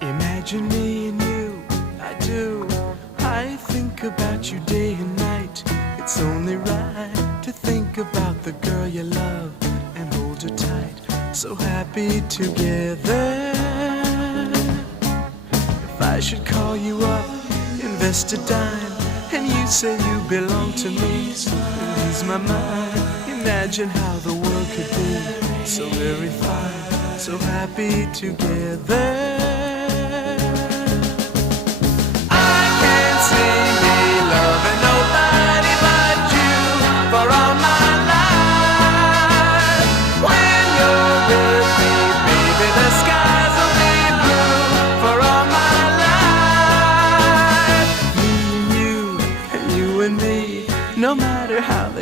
Imagine me and you, I do. I think about you day and night. It's only right to think about the girl you love and hold her tight. So happy together. If I should call you up, invest a dime, and you say you belong to me, lose my mind. Imagine how the world could be so very fine, so happy together. I can't sing